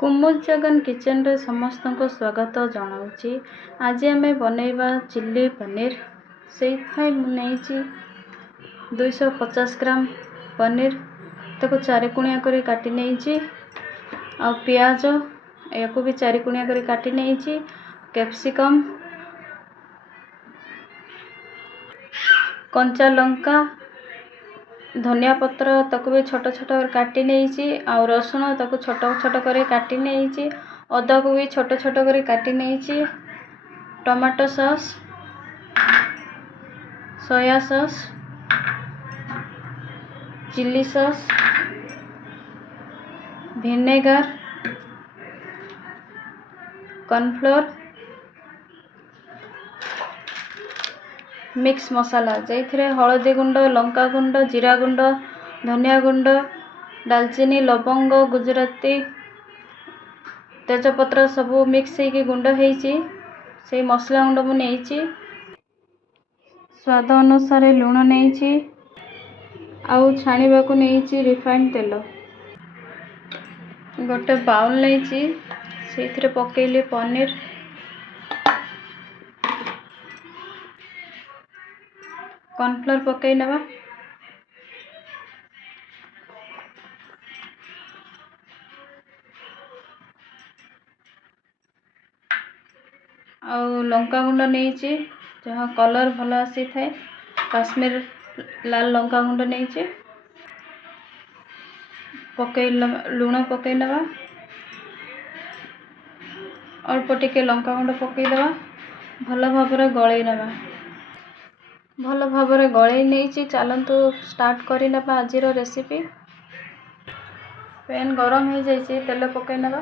कुमुद Jagan kitchen रे समस्त को स्वागत जनाऊँगी। आज आम बनैबा चिल्ली पनीर। से नहीं 250 ग्राम पनीर ताको चारिकुणिया कर काटी नहीं। आ पियाज या भी चारिकुणिया कर काटी नहीं। कैप्सिकम, कंचा लंका, धनिया पत्र ताको भी छोट छोट कर काटी नहीं। आ रसुण ताको छोट छोट कर काटी नहीं। अदा को भी छोट छोट कर काटी नहीं। Tomato sauce, soya sauce, chilli sauce, vinegar, cornflour, mix masala जैसे हलदी गुंड, लंका गुंड, जीरा गुंड, धनिया गुंड, दालचीनी, लवंग, गुजराती, तेजपत्र सबू मिक्स होगी गुंड से मसला गुंड मु नहीं। स्वाद अनुसार लुण नहीं। आउ छाणीबा को नहीं रिफाइंड तेल। गोटे बाउल नहीं से पकेली पनीर, कॉर्नफ्लोर पकई नवा, आउ लंका गुंड नहीं जहाँ कलर भल आसी थाए। काश्मीर लाल लंका गुंड नहीं पकई लुण पकई नवा, अल्प टिके लंका गुंड पकईदवा, भल भाव गलई नवा। भल भाव गलई नहीं चलतु स्टार्ट करना आज रेसिपी। पैन गरम हो जाइए, तेल पकई नवा।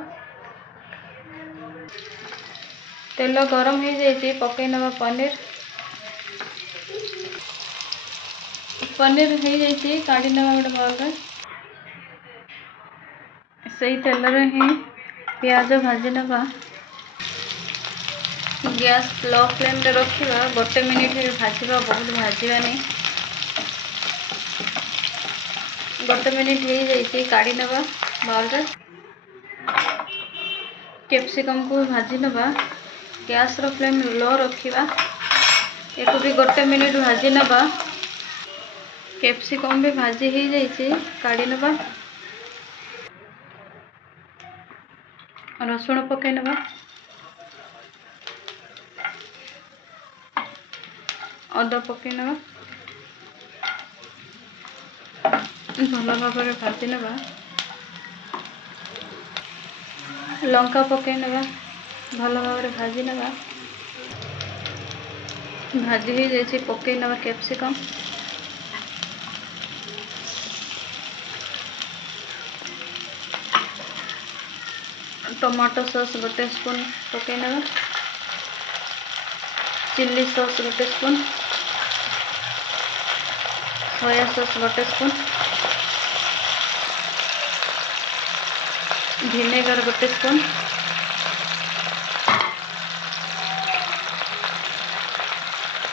तेल गरम हो जाइए, पकई नवा पनीर। पनीर हो जाइए, काढ़ी नवा गोटे बाउल। से तेल ही प्याज भाजी नवा। गैस लो फ्लेम रे रखा, 1 मिनिट भाजवा, बहुत भाजवा नहीं। 1 मिनिट हो जाइए, काढ़ी नवा बाउल। कैप्सिकम को भाजी नवा। गैस रो फ्लेम लो रखा, एक भी 1 मिनिट भाजी नवा। कैप्सिकम भी भाजी हो जाइए, काढ़ी नवा। रसुण पकई नवा, अदा पकई नवा, भल भाव भाजी नवा। लंका पकई नवा, भल भाव भाजी नवा। भाजी हो जाइए, पकई नवा कैप्सिकम। टमाटो सॉस 1 स्पून पकई नवा। Chilli sauce 1 spoon, soya sauce 1 spoon, vinegar 1 spoon,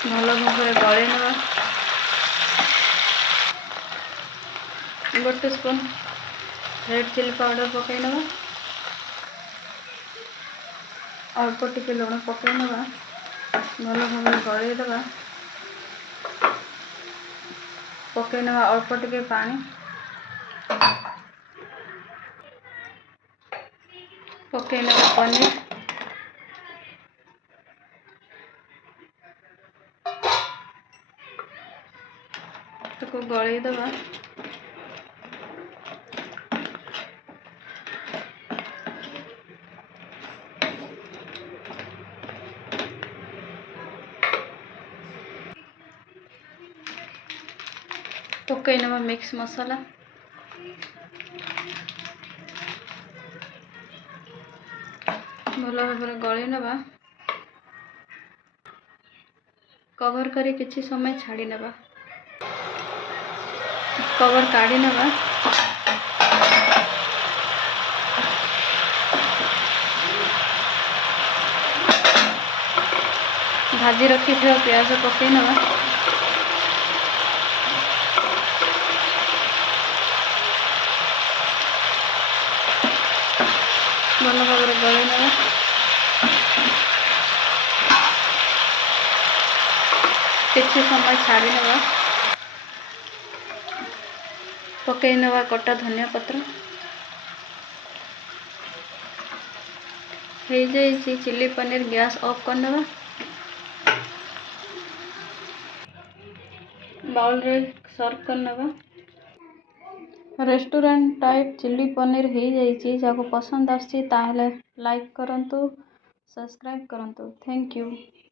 भल भाव गले नवा। 1 स्पून रेड चिली पाउडर पकई नवा। अल्प टिके लुण पकई नवा, भल भाव गलई दवा। पकई नवा अल्प टिके पानी, पकई नवा पनीर, ताको गलई दवा। पकई नवा मिक्स मसाला, भल भाव गलई नवा। कवर करी किछि समय छाड़ी नवा। कवर काढ़ी नवा। भाजी रखी प्याज पकई नवा। ଭଲ ଭାବରେ ଗୋଳେଇ ନେବା। କିଛି ସମୟ ଛାଡ଼ି ନେବା। ପକାଇ ନେବା କଟା ଧନିଆ ପତ୍ର। ହେଇଯାଇଛି ଚିଲି ପନିର। ଗ୍ୟାସ୍ ଅଫ୍ କରିନେବା। ବାଉଲରେ ସର୍ଭ କରିନେବା। ରେଷ୍ଟୁରାଣ୍ଟ ଟାଇପ୍ ଚିଲି ପନିର ହେଇଯାଇଛି। ଯାହାକୁ ପସନ୍ଦ ଆସୁଛି ତାହେଲେ ଲାଇକ୍ କରନ୍ତୁ, ସବସ୍କ୍ରାଇବ୍ କରନ୍ତୁ। Thank you.